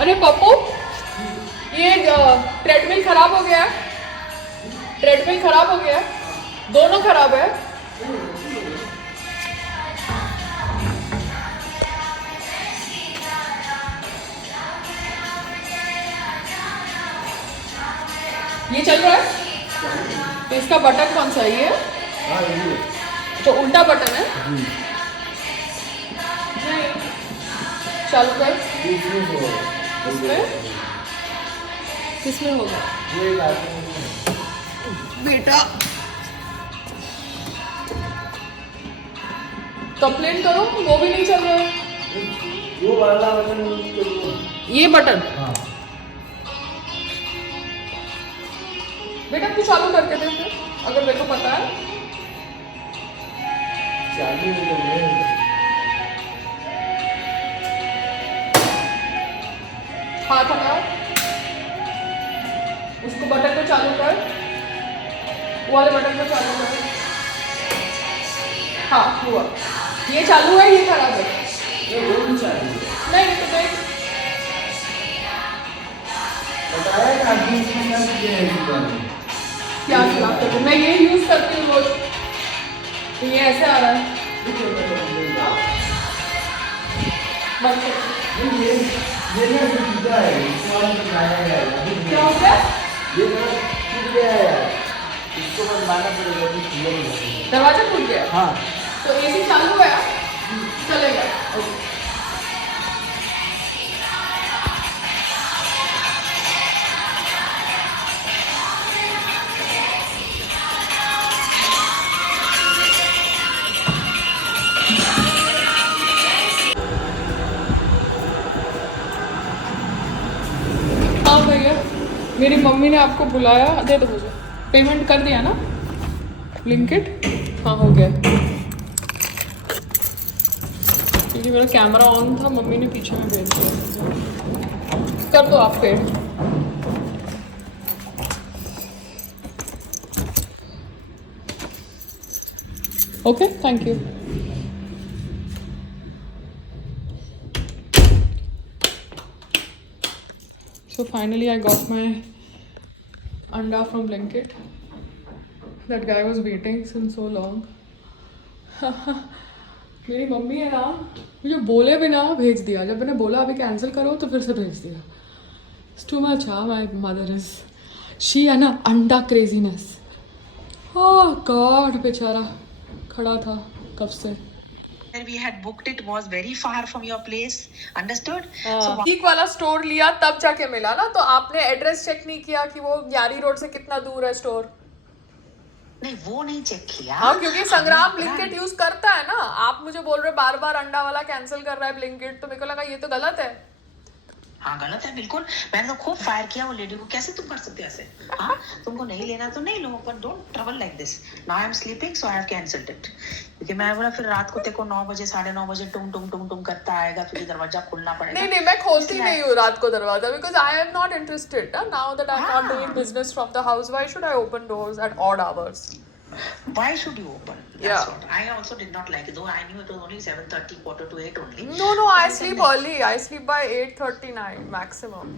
अरे पप्पू, ये ट्रेडमिल खराब हो गया है। ट्रेडमिल खराब हो गया है, दोनों खराब है। ये चल रहा है तो इसका बटन कौन सा है ये? हाँ ये तो उल्टा बटन है। जी नहीं, चालू कर। इसमें हो इसमें किसमें होगा ये लाइट बेटा? कंप्लेन करो, वो भी नहीं चल रहा है। वो वाला बटन यूज करो। ये बटन हाँ बेटा तू चालू करके दे फिर, अगर मेरे को पता है। चालू है हाथ हटाओ, उसको बटन को चालू कर, वो वाले बटन को चालू कर। हाँ हुआ, ये चालू है, ये खराब है। ये वो भी चालू है। नहीं तो देख, बताया कि आदमी इसमें क्या चीजें हैं इस बारे में। क्या खराब कर, मैं ये यूज करती हूँ रोज, तो ये ऐसे आ रहा है। बंद कर। ये ना टूटा है, इसको वाला बनाया गया है अभी क्या हो गया? ये ना टूट गया है यार, इसको बनवाना पड़ेगा अभी खुला नहीं है। दरवाजा टूट गया हाँ तो एसी चालू है, चलेगा। हाँ भैया, मेरी मम्मी ने आपको बुलाया, दे दो मुझे। पेमेंट कर दिया ना? ब्लिंकिट हाँ हो गया, क्योंकि मेरा कैमरा ऑन था, मम्मी ने पीछे में भेज दिया। कर दो आप पे। Okay thank you. So finally I got my anda from Blinkit. That guy was waiting since so long. मेरी मम्मी है ना, मुझे बोले बिना भेज दिया, जब मैंने बोला अभी कैंसिल करो तो फिर से भेज दिया। It's too much, हाँ my mother is. She है ना अंडा क्रेजीनेस। Oh God, बेचारा खड़ा था कब से। Where we had booked it was very far from your place. Understood? ठीक वाला स्टोर लिया तब जाके मिला ना, तो आपने एड्रेस चेक नहीं किया कि वो ग्यारी रोड से कितना दूर है स्टोर? नहीं वो नहीं चेक किया। हाँ क्योंकि संग्राम ब्लिंकिट यूज करता है ना। आप मुझे बोल रहे बार बार अंडा वाला कैंसिल कर रहा है ब्लिंकिट, तो मेरे को लगा ये तो गलत है। हाँ गलत है बिल्कुल। मैंने तो खूब फायर किया वो लेडी को, कैसे तुम कर सकते हो ऐसे? हाँ तुमको नहीं लेना तो नहीं लो, पर don't trouble like this. Now I am sleeping so I have cancelled it. क्योंकि मैं बोला फिर रात को तेको 9 बजे 9:30 बजे टुम टुम टुम टुम करता आएगा, फिर दरवाजा खोलना पड़ेगा। नहीं मैं खोलती नहीं हूँ रात को दरवाजा, because I am not interested now that I am not doing business from the house. Why should I open doors at odd hours? Why should you open? That's Yeah. what I also did not like it, though I knew it was only 7:30, 7:45 only. No, I sleep early. I sleep by 8:39 maximum.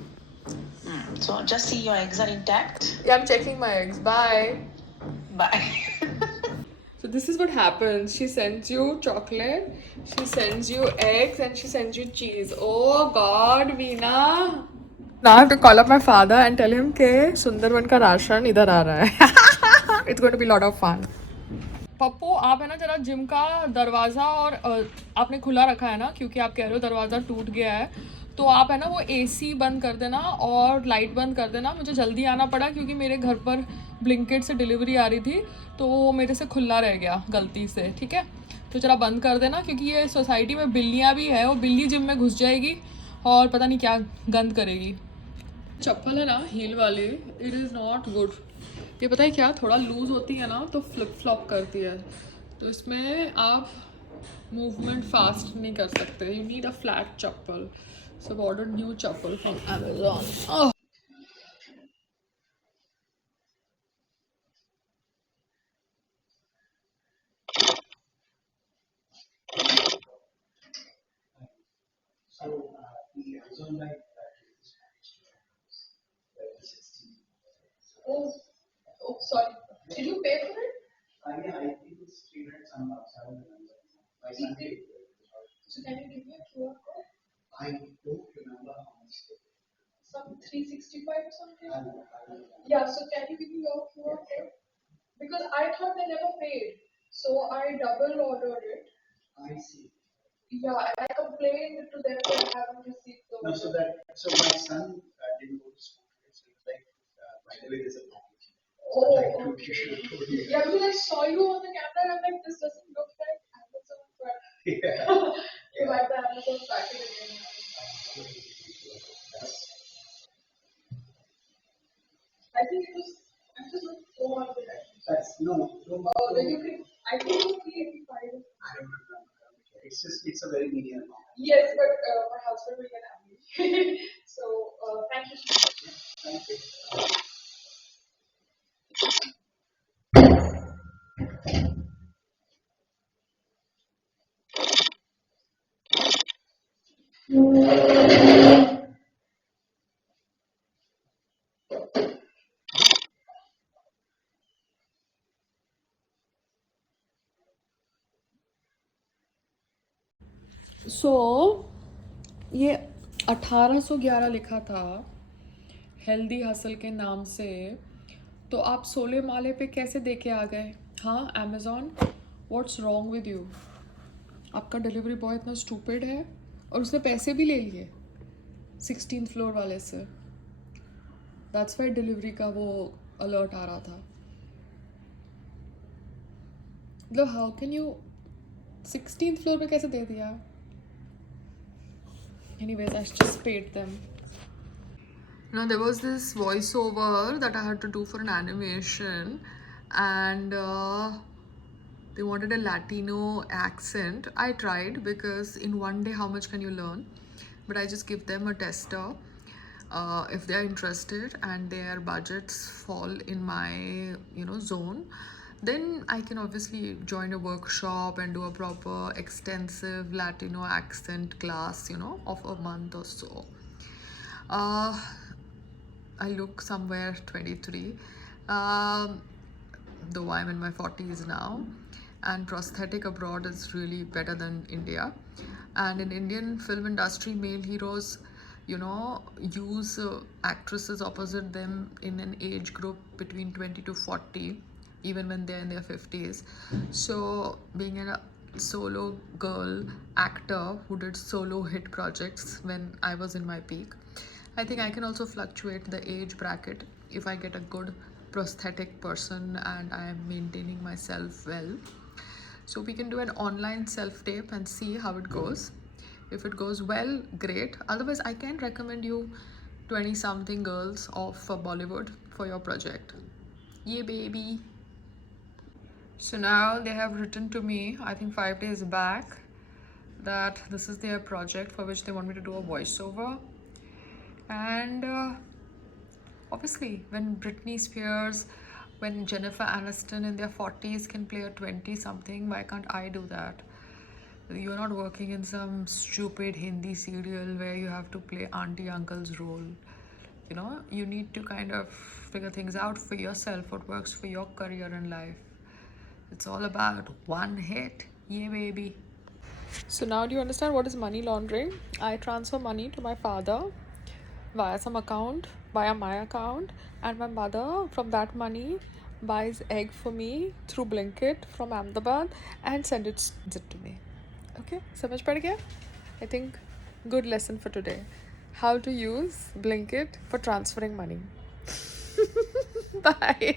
So just see your eggs are intact. Yeah, I'm checking my eggs. Bye. Bye. So this is what happens. She sends you chocolate, she sends you eggs, and she sends you cheese. Oh God, Veena. Now I have to call up my father and tell him कि सुंदरवन का ration इधर आ रहा है. It's going to be a lot of fun. Pappu आप है ना जरा gym का दरवाज़ा और आपने खुला रखा है ना, क्योंकि आप कह रहे हो दरवाज़ा टूट गया है, तो आप है ना वो एसी बंद कर देना और लाइट बंद कर देना। मुझे जल्दी आना पड़ा क्योंकि मेरे घर पर ब्लिंकिट से डिलीवरी आ रही थी, तो वो मेरे से खुला रह गया गलती से। ठीक है, तो जरा बंद कर देना, क्योंकि ये सोसाइटी में बिल्लियाँ भी है, वो बिल्ली जिम में घुस जाएगी और पता नहीं क्या गंद करेगी। चप्पल है ना हील वाली, इट इज़ नॉट गुड। ये पता है क्या, थोड़ा लूज़ होती है ना तो फ्लिप फ्लॉप करती है, तो इसमें आप मूवमेंट फास्ट नहीं कर सकते। You need a flat chappal. So I ordered new chappal from Amazon. So the Amazon like My son paid. So can you give me a QR code? I don't remember how much they paid. Some 365 or something? I don't know. Yeah, so can you give me your QR code? Because I thought they never paid. So I double ordered it. I see. Yeah, and I complained to them that I haven't received the No, order. so my son didn't go to school today, so he's like, by the way, there's a package. Oh, Like, okay. you should have told me. Yeah, because I saw you on the camera and I'm like, this doesn't look like Amazon, but Yeah. you had the Amazon package again. I think it was, I just looked 400 actually. That's no, Oh, then you can, I think it was 385. I don't remember. It's just, it's a very minimal amount. Yes, but my husband will get angry. So, thank you so much. Thank you. So, ये 1811 लिखा था healthy hustle के नाम से, तो आप 16 माले पे कैसे दे के आ गए? हाँ Amazon, what's wrong with you? आपका डिलीवरी बॉय इतना स्टूपिड है और उसने पैसे भी ले लिए 16th फ्लोर वाले से. दैट्स वाई डिलीवरी का वो अलर्ट आ रहा था. मतलब how can you 16th floor पे कैसे दे दिया? Anyways, I just paid them. Now there was this voiceover that I had to do for an animation, and they wanted a Latino accent. I tried because in one day, how much can you learn? But I just give them a tester. If they are interested and their budgets fall in my zone, then I can obviously join a workshop and do a proper extensive Latino accent class, of a month or so. I look somewhere 23, though I'm in my 40s now, and prosthetic abroad is really better than India. And in Indian film industry, male heroes use actresses opposite them in an age group between 20 to 40, even when they're in their 50s. So being a solo girl actor who did solo hit projects when I was in my peak, I think I can also fluctuate the age bracket if I get a good prosthetic person and I am maintaining myself well. So we can do an online self-tape and see how it goes. If it goes well, great. Otherwise, I can recommend you 20-something girls of Bollywood for your project. Yeah, baby. So now they have written to me, I think 5 days back, that this is their project for which they want me to do a voiceover. And obviously, when Britney Spears, when Jennifer Aniston in their 40s can play a 20-something, why can't I do that? You're not working in some stupid Hindi serial where you have to play auntie uncle's role. You need to kind of figure things out for yourself, what works for your career and life. It's all about one hit. Yeah, baby. So now do you understand what is money laundering? I transfer money to my father via some account, via my account, and my mother from that money buys egg for me through Blinkit from Ahmedabad and sends it to me. Okay, समझ पड़ गया? I think good lesson for today. How to use Blinkit for transferring money. Bye.